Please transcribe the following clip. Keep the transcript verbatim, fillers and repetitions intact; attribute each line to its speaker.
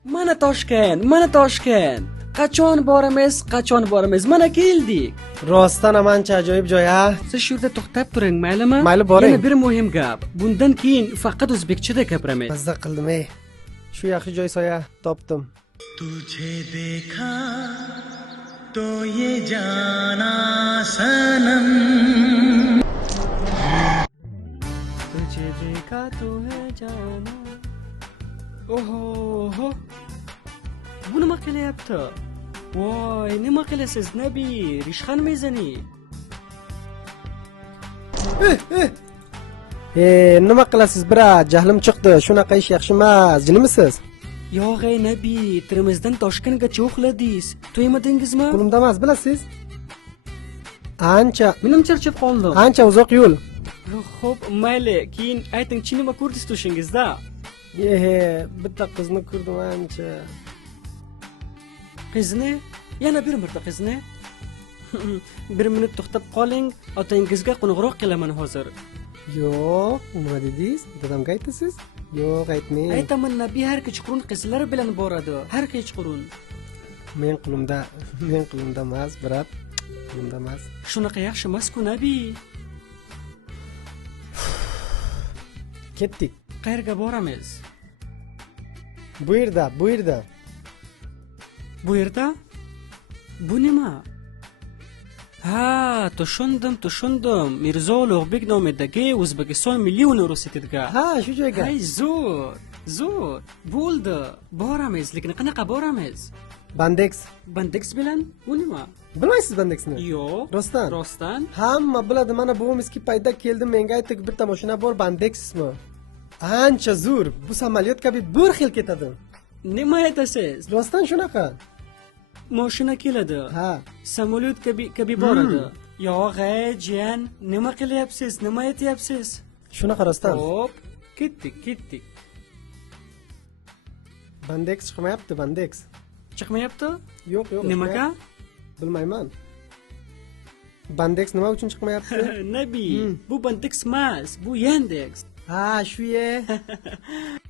Speaker 1: Mana Toshkent, mana Toshkent. Qachon boramiz, qachon boramiz? Mana keldik.
Speaker 2: Rostdan ham ancha ajoyib joy a.
Speaker 1: Siz shu yerda to'xtab turing, maylimi?
Speaker 2: Mayli, boring.
Speaker 1: Yana bir muhim gap. Bundan keyin faqat o'zbekchada gapiramiz.
Speaker 2: Mazza qildim ey. Shu yaxshi joy soya topdim.
Speaker 3: तुझे देखा तो ये जाना सनम
Speaker 1: तुझे देखा तो है जाना. Oho. Bu nima qilyapti? Voy, nima qilasiz, Nabi? Rishxan mezani.
Speaker 2: E, nima qilasiz, brat? Jahlim chiqdi. Shunaqa ish yaxshi emas. Jinimisiz?
Speaker 1: Yo'q ey Nabi, Termizdan Toshkentgacha uxladingiz. To'ymadingizmi?
Speaker 2: Qo'limda emas, bilasiz? Ancha,
Speaker 1: Menim charchab qoldim.
Speaker 2: ancha uzoq yo'l.
Speaker 1: Xo'p, mayli, keyin ayting-chi nima ko'rdingiz tushingizda?
Speaker 2: Ye, bitta qizni ko'rdim ancha.
Speaker 1: Qizni? Yana bir marta qizni? Bir minut to'xtab qoling, otangizga qo'ng'iroq qilaman hozir.
Speaker 2: Yo'q, nima dedingiz? Dadamga aytasiz? Yo'q, aytmang.
Speaker 1: Aytaman, Nabi har kechqurun qizlar bilan boradi. Har kechqurun.
Speaker 2: Men qo'limda, men qo'limda emas, brat. Qo'limda emas.
Speaker 1: Shunaqa yaxshi emas-ku, Nabi.
Speaker 2: Ketdik.
Speaker 1: Qayerga boramiz?
Speaker 2: Bu yerda, bu yerda.
Speaker 1: Bu yerda? Bu nima? Ha, tushundim, tushundim. Mirzo Ulug'bek nomidagi O'zbekiston Milliy universitetiga.
Speaker 2: Ha, shu joyga.
Speaker 1: Hay, zo'r, zo'r. Bo'ldi. Boramiz, lekin qanaqa boramiz?
Speaker 2: Bandex.
Speaker 1: Bandex bilan? U nima?
Speaker 2: Bilmaysiz Bandexni?
Speaker 1: Yo'q.
Speaker 2: Rostdan.
Speaker 1: Rostdan?
Speaker 2: Hamma biladi, mana buvimiz ikki payda keldi, menga aytdi, bitta mashina bor, Bandexmi? Ancha zo'r. Bu samolyot kabi bir xil ketadi.
Speaker 1: Nima aytasiz?
Speaker 2: Rostdan shunaqa.
Speaker 1: Mashina keladi.
Speaker 2: Ha.
Speaker 1: Samolyot kabi kabi boradi. Yo'q, ey, jiyan, nima qilyapsiz? Nima aytyapsiz?
Speaker 2: Shunaqa rostdan.
Speaker 1: Hop, ketdik, ketdik.
Speaker 2: Bandex chiqmayapti, Bandex.
Speaker 1: Chiqmayapti?
Speaker 2: Yo'q, yo'q.
Speaker 1: Nimaga?
Speaker 2: Bilmayman. Bandex nima uchun chiqmayapti?
Speaker 1: Nabi, bu Bandex emas, bu Yandex.
Speaker 2: Ha, shu ye.